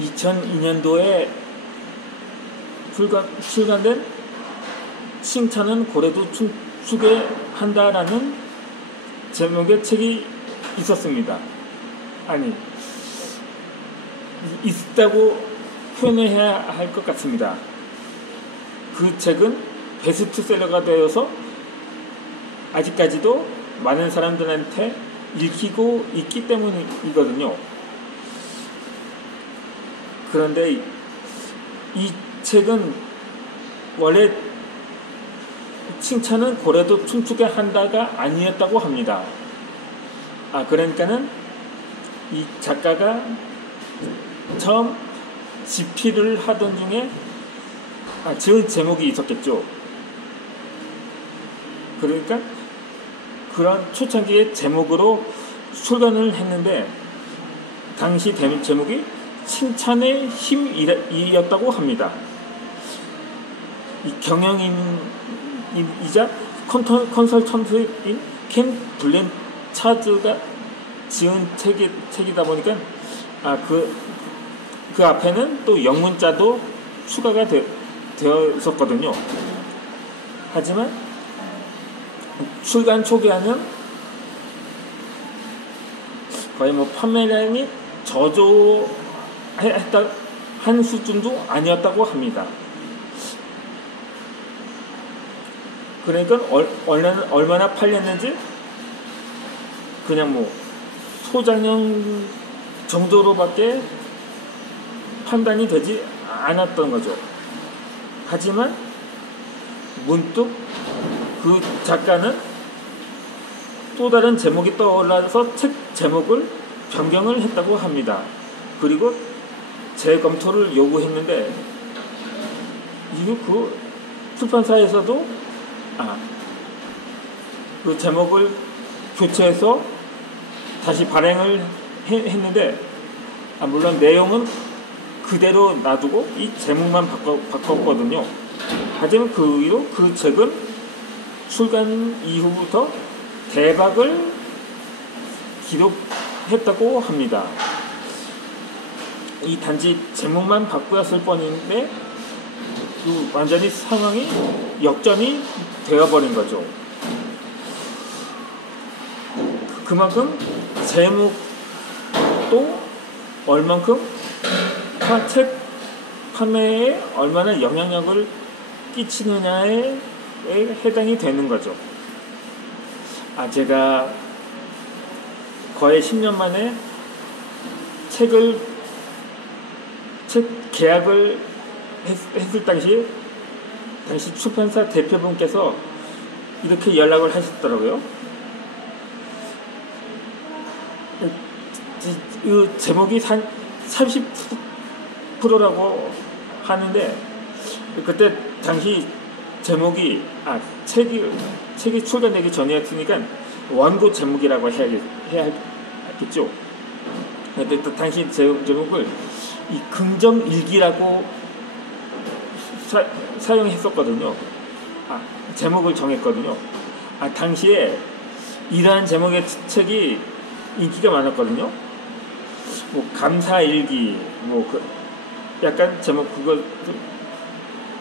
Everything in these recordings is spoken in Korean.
2002년도에 출간된 칭찬은 고래도 춤추게 한다라는 제목의 책이 있었습니다. 아니, 있다고 표현해야 할 것 같습니다. 그 책은 베스트셀러가 되어서 아직까지도 많은 사람들한테 읽히고 있기 때문이거든요. 그런데 이 책은 원래 칭찬은 고래도 춤추게 한다가 아니었다고 합니다. 그러니까는 이 작가가 처음 집필을 하던 중에 지은 제목이 있었겠죠. 그러니까 그런 초창기의 제목으로 출간을 했는데 당시 제목이 칭찬의 힘이었다고 합니다. 이 경영인이자 컨설턴트인 켄 블렌차드가 지은 책이다 보니까 그 앞에는 또 영문자도 추가가 되어 있었거든요. 하지만 출간 초기에는 거의 판매량이 저조했다 한 수준도 아니었다고 합니다. 그러니까 얼마나 팔렸는지 그냥 소장용 정도로밖에 판단이 되지 않았던 거죠. 하지만 문득 그 작가는 또 다른 제목이 떠올라서 책 제목을 변경을 했다고 합니다. 그리고 재검토를 요구했는데 이후 그 출판사에서도 그 제목을 교체해서 다시 발행을 했는데 물론 내용은 그대로 놔두고 이 제목만 바꿨거든요. 하지만 그 이후로 그 책은 출간 이후부터 대박을 기록했다고 합니다. 이 단지 제목만 바꾸었을 뿐인데 완전히 상황이 역전이 되어버린 거죠. 그만큼 제목도 얼만큼 책 판매에 얼마나 영향력을 끼치느냐에 해당이 되는 거죠. 제가 거의 10년 만에 책 계약을 했을 당시 출판사 대표분께서 이렇게 연락을 하셨더라고요. 이 제목이 30%라고 하는데 그때 당시 제목이 책이 출간되기 전이었으니까 원고 제목이라고 해야겠죠. 근데 또 당시 제목을 이 긍정일기라고 사용했었거든요. 제목을 정했거든요. 당시에 이러한 제목의 책이 인기가 많았거든요. 감사일기, 약간 제목 그거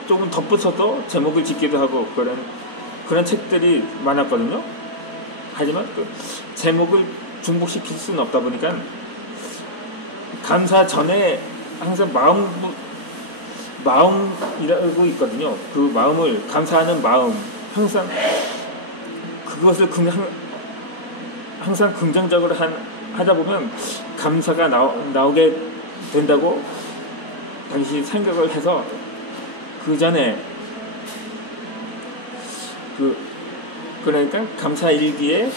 조금 덧붙여서 제목을 짓기도 하고 그런 책들이 많았거든요. 하지만 그 제목을 중복시킬 수는 없다 보니까 감사 전에 항상 마음이라고 있거든요. 그 마음을 감사하는 마음 항상 그것을 항상 긍정적으로 하다 보면 감사가 나오게 된다고 당시 생각을 해서 그 전에 그러니까 감사일기에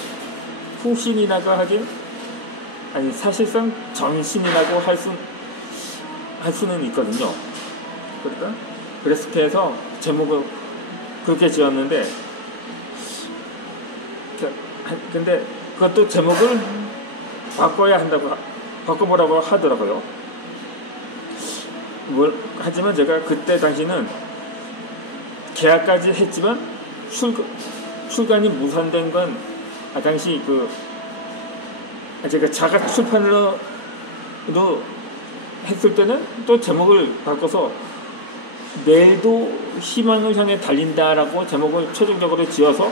후신이라고 하긴 아니 사실상 전신이라고 할 수는 있거든요. 그러니까 그렇게 해서 제목을 그렇게 지었는데 근데 그것도 제목을 바꿔보라고 하더라고요. 하지만 제가 그때 당시는 계약까지 했지만 출간이 무산된 건 당시 제가 자가 출판으로 했을 때는 또 제목을 바꿔서 내일도 희망을 향해 달린다라고 제목을 최종적으로 지어서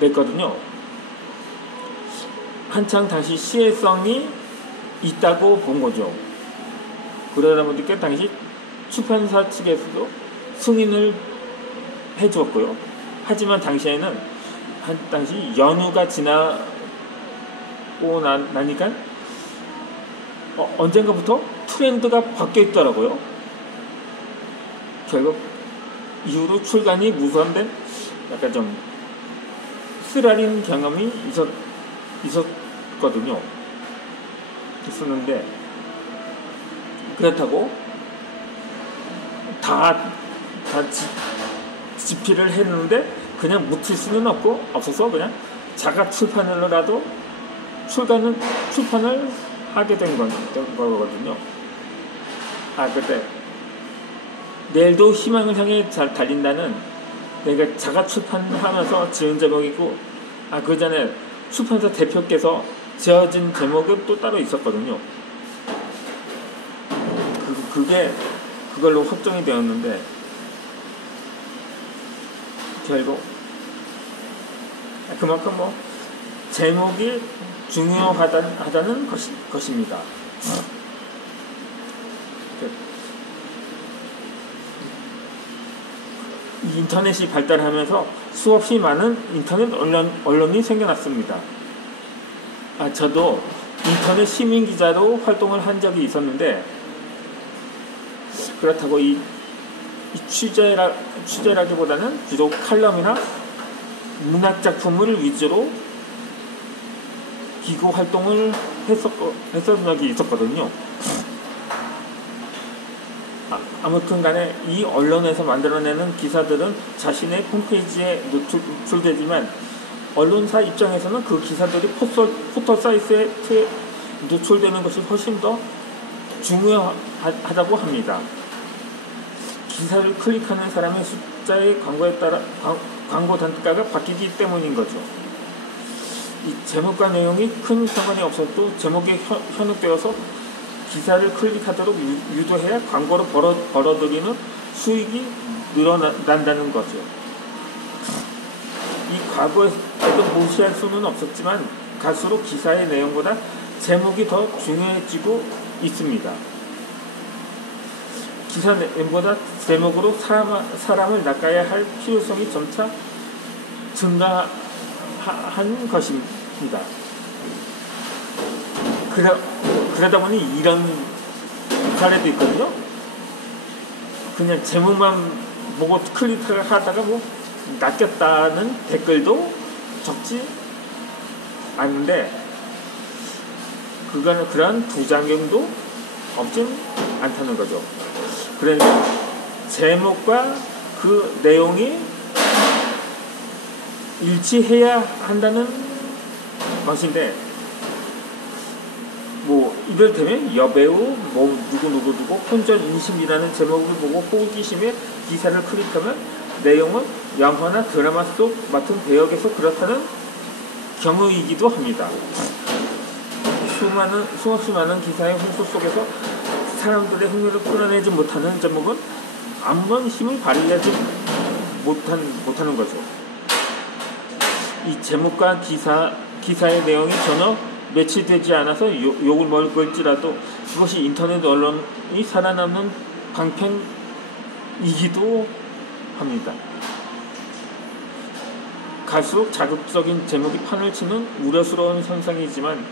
냈거든요. 한창 당시 시혜성이 있다고 본 거죠. 그러다 보니까 당시 출판사 측에서도 승인을 해주었고요. 하지만 당시에는 당시 연휴가 지나고 나니까 언젠가부터 트렌드가 바뀌어 있더라고요. 결국 이후로 출간이 무산된 약간 좀 쓰라린 경험이 있었는데, 그렇다고 다 집필을 했는데 그냥 묻힐 수는 없어서 그냥 자가 출판으로라도 출판을 하게 된 거거든요. 그때 내일도 희망을 향해 잘 달린다는 내가 자가 출판하면서 지은 제목이고, 그 전에 출판사 대표께서 지어진 제목은 또 따로 있었거든요. 그걸로 확정이 되었는데, 결국 그만큼 제목이 중요하다는 것입니다. 인터넷이 발달하면서 수없이 많은 인터넷 언론이 생겨났습니다. 저도 인터넷 시민 기자로 활동을 한 적이 있었는데, 그렇다고 이 취재라기보다는 주로 칼럼이나 문학 작품을 위주로 기고 활동을 했었던 적이 있었거든요. 아무튼 간에 이 언론에서 만들어내는 기사들은 자신의 홈페이지에 노출되지만, 언론사 입장에서는 그 기사들이 포털 사이트에 노출되는 것이 훨씬 더 중요하다고 합니다. 기사를 클릭하는 사람의 숫자의 광고에 따라 광고 단가가 바뀌기 때문인 거죠. 이 제목과 내용이 큰 상관이 없어도 제목에 현혹되어서 기사를 클릭하도록 유도해야 광고로 벌어들이는 수익이 늘어난다는 거죠. 이 과거에도 무시할 수는 없었지만 갈수록 기사의 내용보다 제목이 더 중요해지고 있습니다. 기사 내용보다 제목으로 사람을 낚아야 할 필요성이 점차 증가한 것입니다. 그러다 보니 이런 사례도 있거든요. 그냥 제목만 보고 클릭하다가 낚였다는 댓글도 적지 않은데, 그러한 부작용도 없진 않다는 거죠. 그러니까 제목과 그 내용이 일치해야 한다는 것인데, 이를테면 여배우 누구 혼전 인심이라는 제목을 보고 호기심에 기사를 클릭하면 내용은 영화나 드라마 속 맡은 배역에서 그렇다는 경우이기도 합니다. 수없이 많은 기사의 홍수 속에서 사람들의 흥미를 끌어내지 못하는 제목은 아무런 힘을 발휘하지 못하는 거죠. 이 제목과 기사의 내용이 전혀 매치되지 않아서 욕을 먹을지라도 그것이 인터넷 언론이 살아남는 방편이기도 합니다. 갈수록 자극적인 제목이 판을 치는 우려스러운 현상이지만,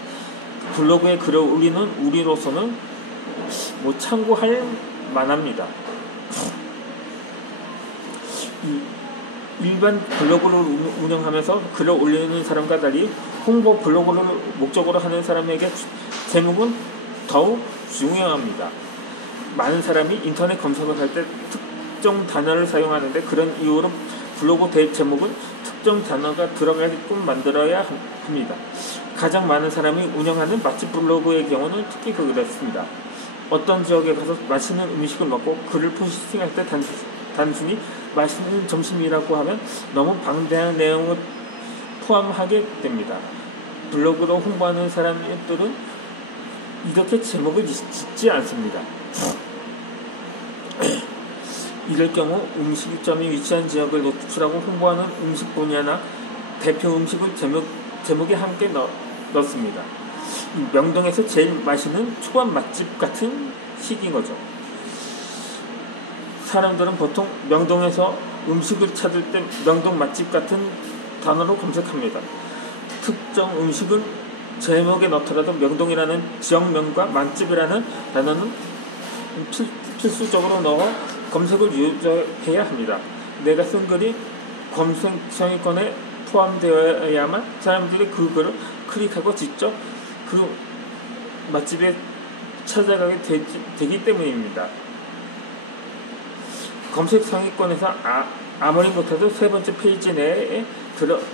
블로그에 글을 올리는 우리로서는 참고할 만합니다. 일반 블로그를 운영하면서 글을 올리는 사람과 달리 홍보 블로그를 목적으로 하는 사람에게 제목은 더욱 중요합니다. 많은 사람이 인터넷 검색을 할 때 특정 단어를 사용하는데, 그런 이유로 블로그 대입 제목은 특정 단어가 들어가게끔 만들어야 합니다. 가장 많은 사람이 운영하는 맛집 블로그의 경우는 특히 그렇습니다. 어떤 지역에 가서 맛있는 음식을 먹고 글을 포스팅할 때 단순히 맛있는 점심이라고 하면 너무 방대한 내용을 포함하게 됩니다. 블로그로 홍보하는 사람들은 이렇게 제목을 짓지 않습니다. 이럴 경우 음식점이 위치한 지역을 노출하고 홍보하는 음식 분야나 대표 음식을 제목에 함께 넣습니다. 명동에서 제일 맛있는 초밥 맛집 같은 식인 거죠. 사람들은 보통 명동에서 음식을 찾을 때 명동 맛집 같은 단어로 검색합니다. 특정 음식을 제목에 넣더라도 명동이라는 지역명과 맛집이라는 단어는 필수적으로 넣어 검색을 유도해야 합니다. 내가 쓴 글이 검색 상위권에 포함되어야만 사람들이 그 글을 클릭하고 직접 그 맛집에 찾아가게 되기 때문입니다. 검색 상위권에서 아무리 못해도 세 번째 페이지 내에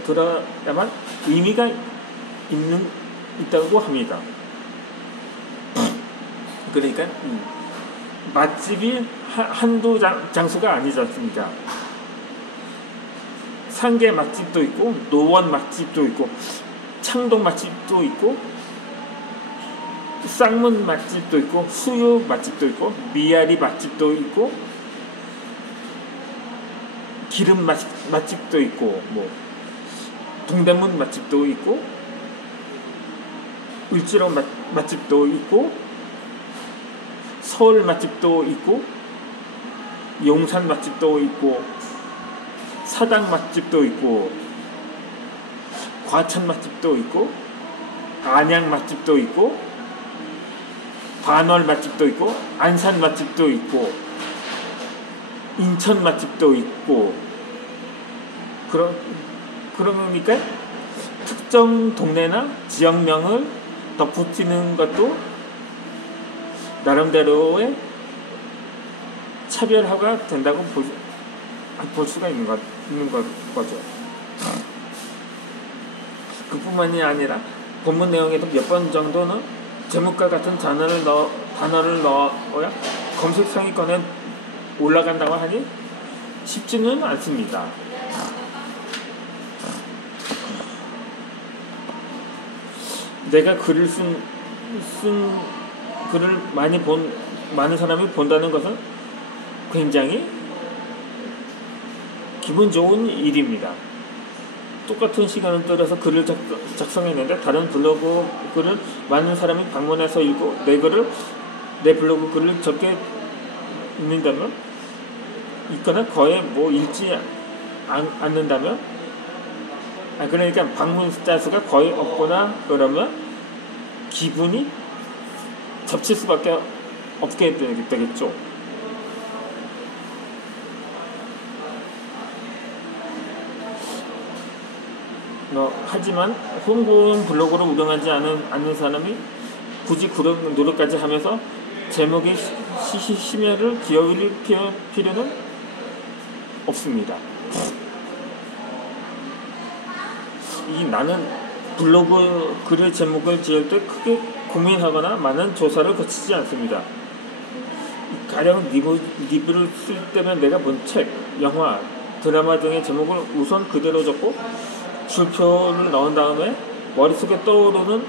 들어야만 의미가 있다고 합니다. 그러니까 맛집이 한두 장소가 아니지 않습니까? 상계 맛집도 있고 노원 맛집도 있고 창동 맛집도 있고 쌍문 맛집도 있고 수유 맛집도 있고 미아리 맛집도 있고 기름 맛집도 있고 뭐 동대문 맛집도 있고 을지로 맛집도 있고 서울 맛집도 있고 용산 맛집도 있고 사당 맛집도 있고 과천 맛집도 있고 안양 맛집도 있고 반월 맛집도 있고 안산 맛집도 있고 인천 맛집도 있고 그러니까 특정 동네나 지역명을 덧붙이는 것도 나름대로의 차별화가 된다고 볼 수가 있는 거죠. 그뿐만이 아니라 본문 내용에도 몇 번 정도는 제목과 같은 단어를 넣어야 검색 상위권에 올라간다고 하니 쉽지는 않습니다. 내가 글을 쓴 글을 많은 사람이 본다는 것은 굉장히 기분 좋은 일입니다. 똑같은 시간을 들여서 글을 작성했는데 다른 블로그 글을 많은 사람이 방문해서 읽고 내 블로그 글을 적게 읽는다면 있거나 거의 읽지 않는다면 그러니까 방문자 수가 거의 없거나 그러면 기분이 접칠 수밖에 없게 되겠죠. 하지만 홍보용 블로그를 운영하지 않는 사람이 굳이 그런 노력까지 하면서 제목에 심혈을 기울일 필요는 없습니다. 나는 블로그 글의 제목을 지을 때 크게 고민하거나 많은 조사를 거치지 않습니다. 가령 리뷰를 쓸 때면 내가 본 책, 영화, 드라마 등의 제목을 우선 그대로 적고 줄표를 넣은 다음에 머릿속에 떠오르는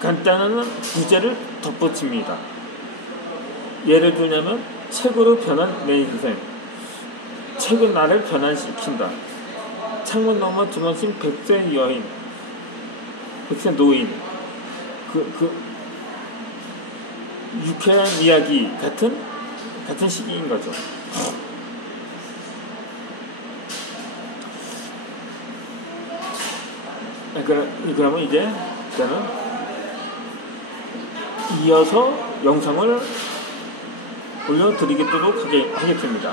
간단한 부제를 덧붙입니다. 예를 들자면 책으로 변한 내 인생, 책은 나를 변화시킨다, 창문 너머 두번씩 100세 여인, 100세 노인, 유쾌한 이야기 같은 시기인 거죠. 그러면 이제 저는 이어서 영상을 올려드리도록 하겠습니다.